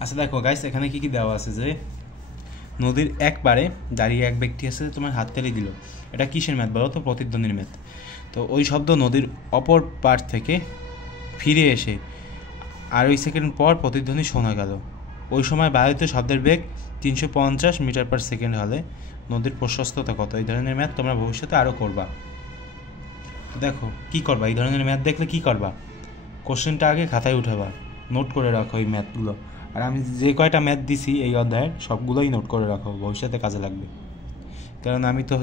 আচ্ছা দেখো গাইস, এখানে কি কি দেওয়া আছে যে নদীর এক পারে দাঁড়িয়ে এক ব্যক্তি আছে, তোমার হাততালি দিল। এটা কিসের ম্যাথ বলো তো? প্রতিদ্বন্দ্বীর ম্যাথ। তো ওই শব্দ নদীর অপর পার থেকে ফিরে এসে আড়াই সেকেন্ড পর প্রতিধ্বনি শোনা গেল। ওই সময় বায়ুতে শব্দের বেগ 350 মিটার পার সেকেন্ড হলে নদীর প্রশস্ততা কত? এই ধরনের ম্যাথ তোমরা ভবিষ্যতে আরও করবা। দেখো কি করবা, এই ধরনের ম্যাথ দেখলে কি করবা, কোশ্চেনটা আগে খাতায় উঠাবা, নোট করে রাখো এই ম্যাথগুলো। আর আমি যে কয়টা ম্যাথ দিছি এই অধ্যায়ের সবগুলোই নোট করে রাখো, ভবিষ্যতে কাজে লাগবে। কারণ আমি তো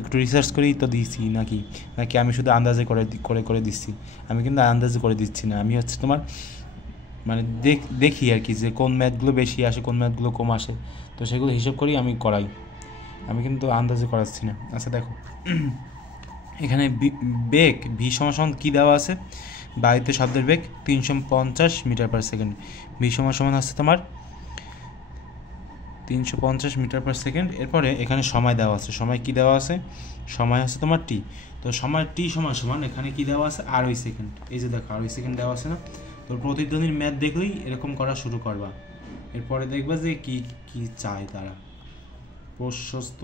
একটু রিসার্চ করেই তো দিয়েছি, নাকি আমি শুধু আন্দাজে করে করে করে দিচ্ছি? আমি কিন্তু আন্দাজে করে দিচ্ছি না, আমি তোমার মানে দেখি আর কি যে কোন ম্যাথগুলো বেশি আসে, কোন ম্যাথগুলো কম আসে, তো সেগুলো হিসেব করেই আমি করাই। আমি কিন্তু আন্দাজে করাচ্ছি না। আচ্ছা দেখো, এখানে বেগ ভি সমান কী দেওয়া আছে? বায়ুতে শব্দের বেগ 350 মিটার পার সেকেন্ড। ভি সমান আছে তোমার 350 মিটার পার সেকেন্ড। এরপরে এখানে সময় দেওয়া আছে। সময় কি দেওয়া আছে? সময় আছে তোমার টি। তো সময় টি সমান এখানে কি দেওয়া আছে? আড়াই সেকেন্ড। এই যে দেখো আড়াই সেকেন্ড দেওয়া আছে না? তো প্রতিধ্বনির ম্যাথ দেখলেই এরকম করা শুরু করবা। এরপরে দেখবা যে কি কি চায় তারা। প্রশস্ত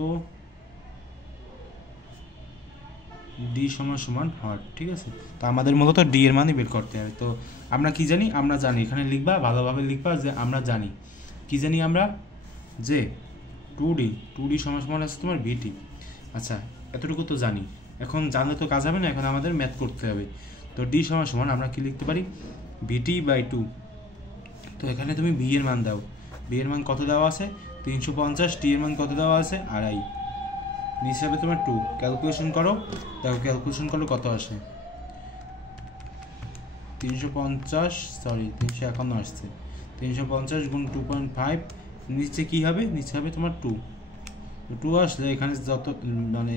ডি সমান হট, ঠিক আছে? তো আমাদের মূলত ডি এর মানই বের করতে হবে। তো আমরা কি জানি? আমরা জানি, এখানে লিখবা, ভালোভাবে লিখবা যে আমরা জানি। কি জানি আমরা? যে 2D সমান আছে তোমার ভিটি। আচ্ছা, এতটুকু তো জানি। এখন জানলে তো কাজ হবে না, এখন আমাদের ম্যাথ করতে হবে। তো ডি সমান আমরা কি লিখতে পারি? ভিটি বাই 2। তো এখানে তুমি বি এর মান দাও। বি এর মান কত দেওয়া আছে? 350। টি এর মান কত দেওয়া আছে? আড়াই। নিচে হবে তোমার 2। ক্যালকুলেশন করো, দেখো ক্যালকুলেশন করো কত আসে। 351 আসছে। 350 গুণ 2.5, নিচে কী হবে? নিচে হবে তোমার 2 আসলে এখানে যত মানে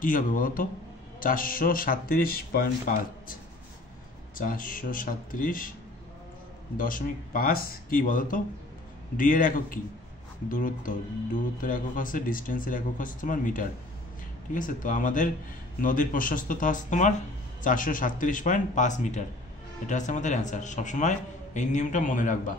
কী হবে বলো তো? 437.5, 437.5 কী বলো তো? ডি এর একক কি? দূরত্বের একক আছে, ডিস্টেন্সের একক আছে তোমার মিটার, ঠিক আছে? তো আমাদের নদীর প্রশস্ততা আছে তোমার 437.5 মিটার। এটা হচ্ছে আমাদের অ্যান্সার। সবসময় এই নিয়মটা মনে রাখবা।